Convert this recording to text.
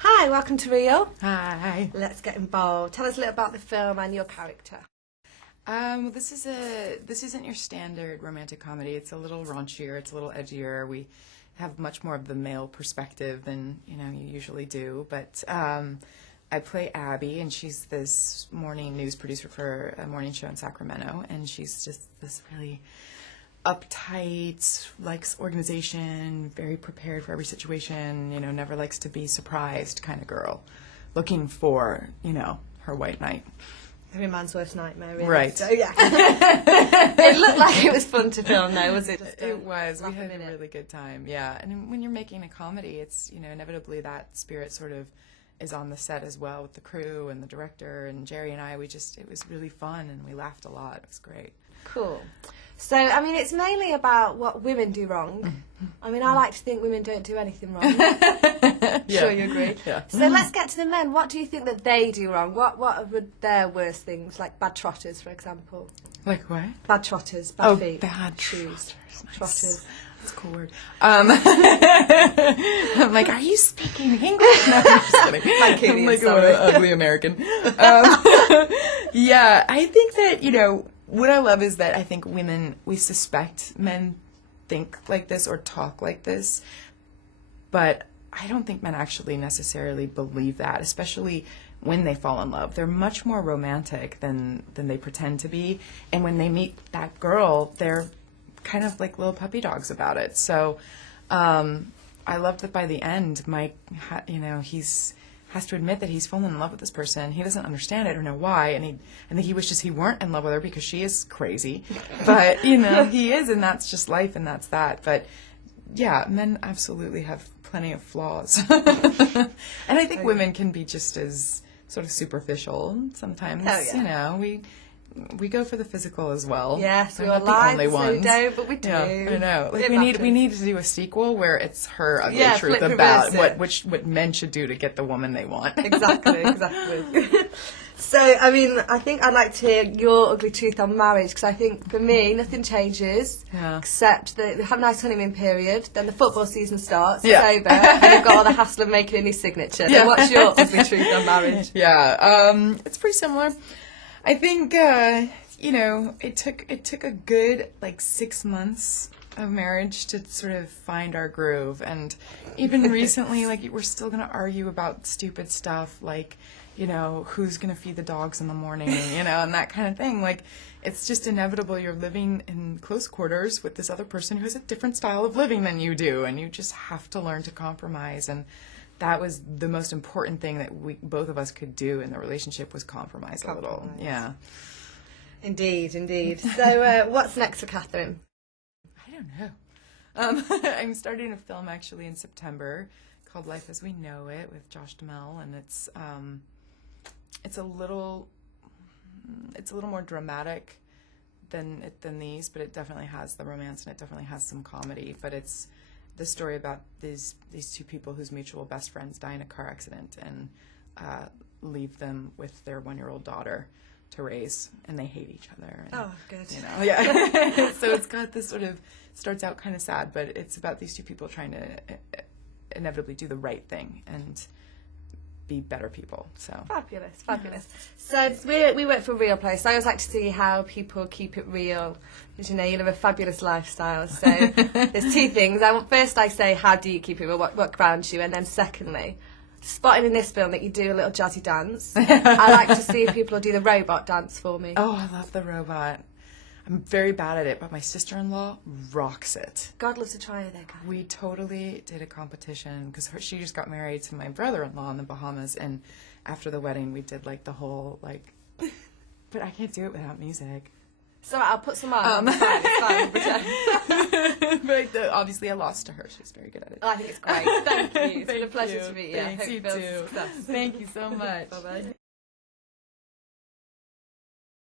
Hi, welcome to Real. Hi. Let's get involved. Tell us a little about the film and your character. This isn't your standard romantic comedy. It's a little raunchier. It's a little edgier. We have much more of the male perspective than you usually do. But I play Abby, and she's this morning news producer for a morning show in Sacramento, and she's just this really uptight, likes organization, very prepared for every situation, never likes to be surprised kind of girl, looking for, her white knight. Every man's worst nightmare, really. Right. So, yeah. It looked like it was fun to film, though, was it? It was. We had a really good time, yeah. And when you're making a comedy, it's, inevitably that spirit sort of is on the set as well with the crew and the director and Jerry and I. It was really fun, and we laughed a lot. It was great. Cool. So, it's mainly about what women do wrong. I like to think women don't do anything wrong. Yeah. Sure you agree. Yeah. So let's get to the men. What do you think that they do wrong? What are their worst things, like bad trotters, for example? Like what? Bad trotters, bad feet. Bad shoes. trotters. Trotters. That's a cool word. I'm like, are you speaking English? No, I'm just kidding. I'm like an ugly American. Yeah, I think that, what I love is that I think we suspect men think like this or talk like this, but I don't think men actually necessarily believe that, especially when they fall in love. They're much more romantic than they pretend to be, and when they meet that girl, they're kind of like little puppy dogs about it. So I love that by the end, Mike, he's has to admit that he's fallen in love with this person. He doesn't understand it or know why, and I think he wishes he weren't in love with her because she is crazy. But, he is, and that's just life, and that's that. But, yeah, men absolutely have plenty of flaws. And I think women can be just as sort of superficial sometimes. Oh, yeah. We go for the physical as well. Yes, we're not the only ones. So we don't, but we do. Yeah, I know. Like we need to do a sequel where it's her ugly truth about what men should do to get the woman they want. Exactly. So, I think I'd like to hear your ugly truth on marriage, because I think for me nothing changes except that we have a nice honeymoon period. Then the football season starts. It's over, and you've got all the hassle of making a new signature. So what's your ugly truth on marriage? Yeah, it's pretty similar. I think, it took a good, 6 months of marriage to sort of find our groove. And even recently, we're still going to argue about stupid stuff, who's going to feed the dogs in the morning, and that kind of thing. It's just inevitable. You're living in close quarters with this other person who has a different style of living than you do, and you just have to learn to compromise. And that was the most important thing that both of us could do in the relationship, was compromise a little. Yeah. Indeed. So what's next for Katherine? I don't know. I'm starting a film actually in September called Life as We Know It with Josh Duhamel, and it's a little more dramatic than these, but it definitely has the romance and it definitely has some comedy. But it's the story about these two people whose mutual best friends die in a car accident and leave them with their 1-year-old daughter to raise, and they hate each other. And, oh, good. Yeah. So it's got this sort of, starts out kind of sad, but it's about these two people trying to inevitably do the right thing and be better people. So fabulous. So we work for Real Place. I always like to see how people keep it real. As you live a fabulous lifestyle. So there's two things. First, I say, how do you keep it real? What grounds you? And then secondly, spotting in this film that you do a little jazzy dance. I like to see if people will do the robot dance for me. Oh, I love the robot. I'm very bad at it, but my sister-in-law rocks it. God loves to try it there, guys. We totally did a competition because she just got married to my brother-in-law in the Bahamas, and after the wedding we did the whole but I can't do it without music. So I'll put some on. It's fine. But obviously I lost to her. She's very good at it. Oh, I think it's great. Thank you. It's been a pleasure to meet you. Thanks, you too. Thank you so much. Bye-bye.